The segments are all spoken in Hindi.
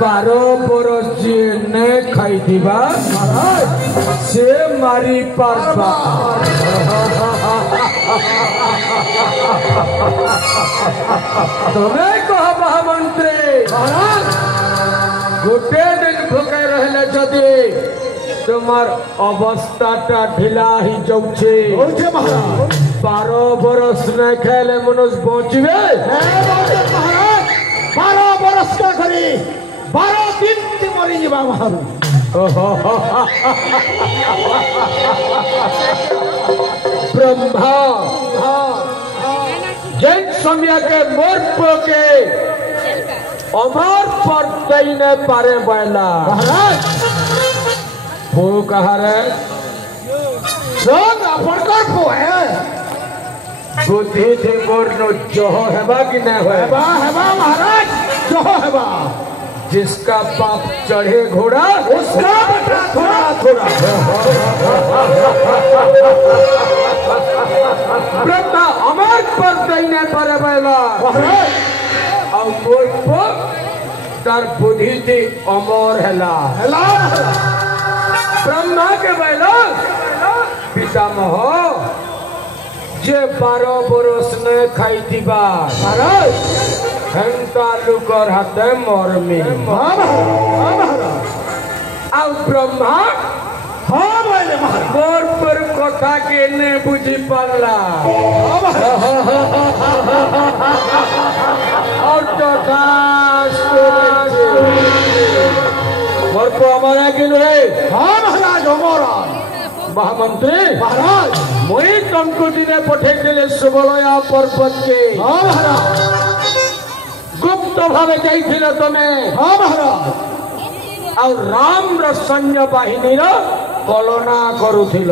12 बरस जी ने खाई दिबा से मारी पारबा तुम्हें कह महामंत्री गोटे दिन भूखे रहले जदि तुम्हार अवस्थाटा ढिला ही जाउछे 12 बरस न खेले मनुष्य बचबे 12 बरस का करी 12 दिन ते मरी जीवा महारू ब्रह्मा जैन समय के मोर के अमर पर देने पारे बैला वो कहा रे लोग अपन कर पो है बुद्धि थी मोर नो जो हेबा कि नहीं हेबा महाराज जो हेबा जिसका पाप चढ़े घोड़ा उसका बेटा थोड़ा ब्रह्मा अमर पर देने पारे बैला और मोर को तार बुद्धि थी अमर हेला ब्रह्मा के बैला पितामह जे 12 बरस ने खाई दिबा हेंता लुकर हाथे मरमी और ब्रह्मा मोर पर कथा के ने बुझी पाला और मोर को हमारा कि नहीं महाराज हमारा महामंत्री महाराज मुई तुमको दिने पठे दिले सुबलया पर्वत के गुप्त भावे जाइथिल तमे महाराज और राम र सैन्य बाहिनी र कलना करुथिल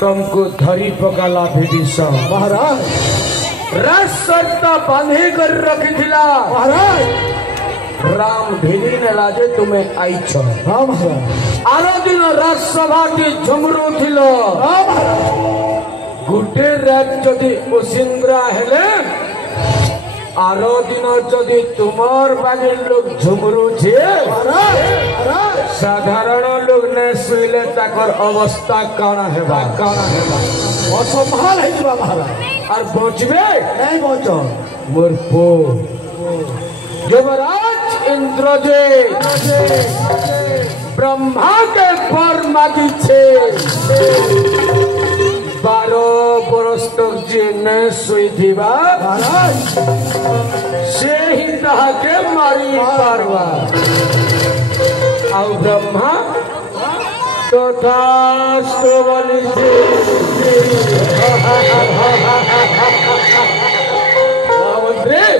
तुमको धरी पकाला विभीषण महाराज रास्ता बांधे कर रखिथिला महाराज राम ढीली ने लाजे तुम्हें आई छ आरो दिन राजसभा की झुमरू थिल गुटे रात जदि ओसिंद्रा हेले आरो दिन जदि तुमर बागे लोग झुमरू छे साधारण लोग ने सुइले ताकर अवस्था काना हेबा असंभाल है जीवा महाराज और बचबे नहीं बचो मोर पो युवराज इंद्रजीत ब्रह्मा के पर मागी छे 12 बरस तक जे न सोई दिबा से ही तहा के मारी पारवा और ब्रह्मा तथास्तु बोली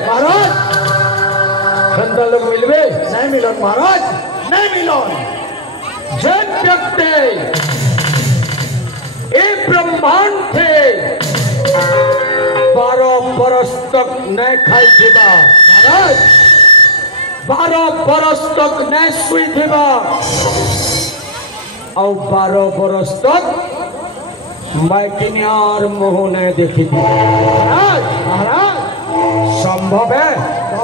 महाराज खंडा लोग मिलवे नहीं मिलन महाराज नहीं मिलन जब व्यक्ति एक ब्रह्मांड थे 12 बरस तक न खाई दिबा महाराज 12 बरस तक न सुई दिबा और 12 बरस तक मैकिनियार मुँह न देखी थी महाराज संभव है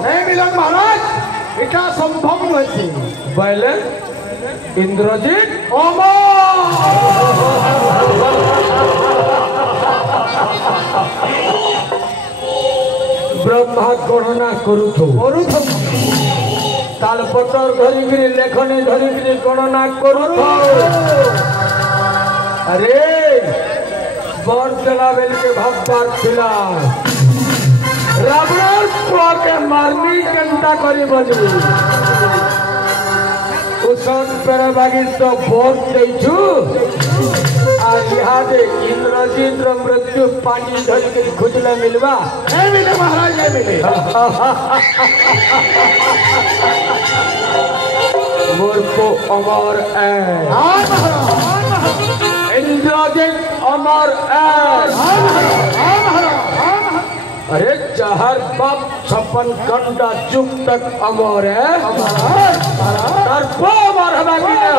नहीं मिलन महाराज इतना संभव नहीं पहले इंद्रजीत ब्रह्मा गणना करुथु तालपत्र धरिकी लेखनी धरिकी गणना करुथु अरे बर चला बेल के भगवान थिला रावण के मारनी केंता करी बजबू उसन पर बागी तो बोध देछु आ इहादे इंद्रजीत मृत्यु पानी धरी के खुजले मिलवा नहीं मिले महाराज नहीं मिले मोर को अमर है इंद्रजीत अमर है अरे चाहर बाप 56 घंटा चुप तक अमर है तर को अमर हवा की है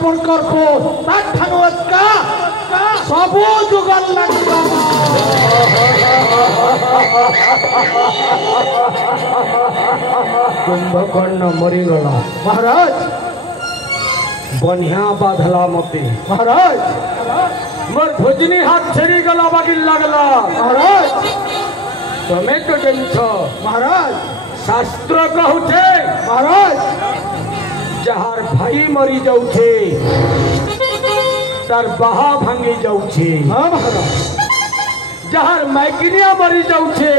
अर्पण करबो तार ठानुत का सबो जुगाल लागबो कुंभकर्ण मरीगला महाराज बढ़िया बाधला मते महाराज मोर भोजनी हाथ छेड़ी गला बाकी लगला महाराज तमे तो जनिछ महाराज शास्त्र कहूछे महाराज जहार भाई मरी जाउछे तार बाहा भांगी जाउछे हाँ महाराज जहार मैकिनिया मरी जाउछे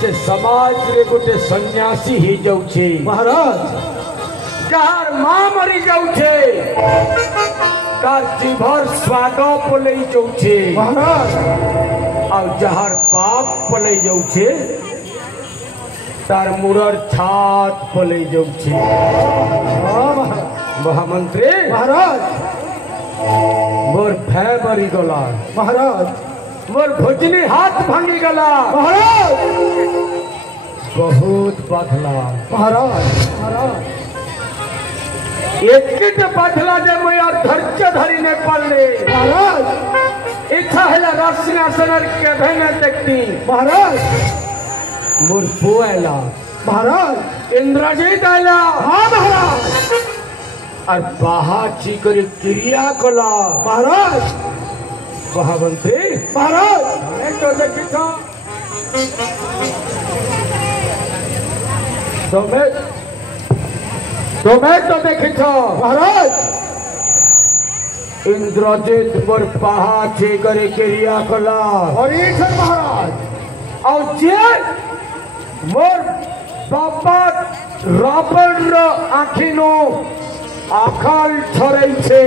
से समाज रे गोटे सन्यासी ही जाउछे महाराज जहार मां मरी जाउछे तार जीभर स्वाद पलै जाउछे महाराज और जहार बाप पलै जाउछे तार मुरर छात पलै जाउछे हाँ महाराज महामंत्री महाराज मोर भय मरी गला महाराज मोर भोजनी हाथ भांगी गला महाराज बहुत बाधला महाराज महाराज एक बाधला जे मैं और धैर्य धरी ने पड़ले महाराज इच्छा है रासिंहासन के भेने देखती महाराज मोर पुएला महाराज इंद्रजीत आला हाँ महाराज और बाहा चिकरी क्रिया कला महाराज महामंत्री महाराज मैं तो देखी था तुम्हें तो देखी था महाराज इंद्रजीत मोर बाहा चिकरी क्रिया कला हरीशन महाराज और जे मोर बापा रावण रो आखिनो आखाल छड़ै छे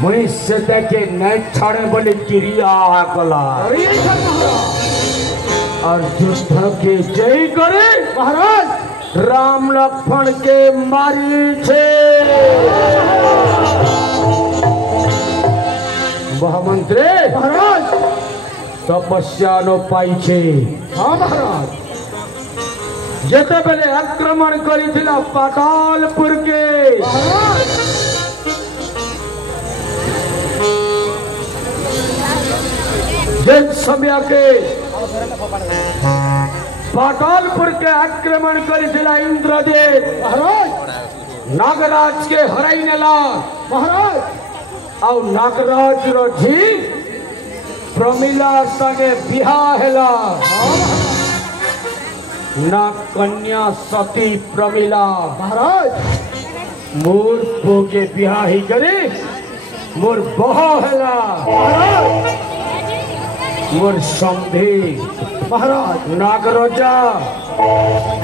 मुई से देखे नहीं छड़े बोले क्रिया कला हरीशन महाराज और युद्ध के जय करे महाराज राम लक्ष्मण के मारी छे महामंत्री महाराज तपस्या नो पाई छे हाँ महाराज जेते बेले आक्रमण करिथिला पातालपुर के महाराज जिन समय के पातालपुर के आक्रमण करिथिला इंद्रदेव महाराज नागराज के हराई नेला महाराज और नागराज रो झी प्रमिला संगे बिहा हेला ना कन्या सती प्रमिला महाराज मोर पोगे बिहा ही करे मोर बहा हेला महाराज मोर समधे महाराज नागराजा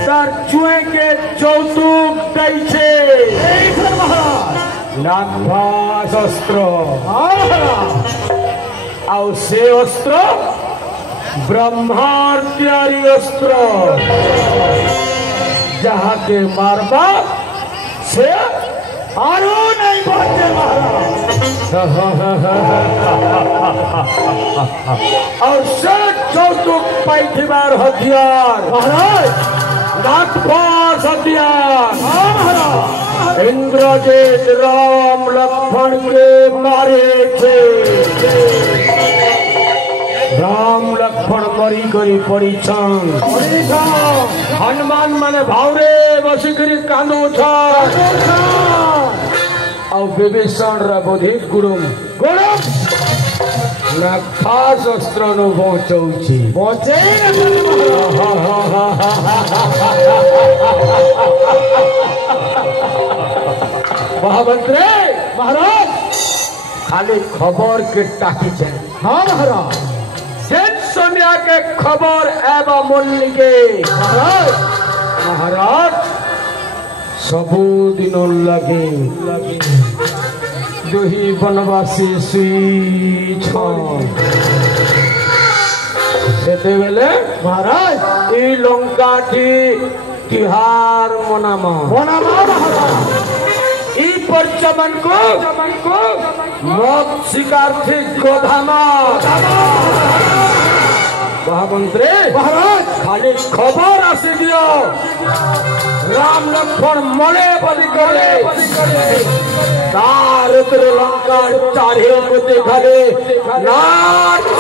तार चुए के चौतुक दै छे हरीशन महाराज नागभास अस्त्र हाँ महाराज और से अस्त्र ब्रह्मार्त्यारी अस्त्र जहाँ के मारबा से आरो नहीं बचे महाराज और से चौतुक पैठीबार हथियार महाराज नागपास हथियार हाँ महाराज इंद्रजीत राम लक्ष्मण के मारे छे राम लक्ष्मण मरी करी पड़ी छन हनुमान माने भावरे बसी करी कांदो छन और विभीषण रा बोधित गुरुम ना खास अस्त्र नो पहुंचौछि बचे महामंत्री महाराज खाली खबर के टाकी छे हाँ महाराज जिन समय के खबर एवं मूल्य के महाराज सबू दिन लगे दुही बनवासी सुई छते बेले महाराज ई लंका तिहार मनामा महाराज ई परचमन को मत शिकार थे गोधामा महामंत्री महाराज खाली खबर आसी दियो राम लक्ष्मण मरे बलि करे तार लंका चारे को देखा दे नाच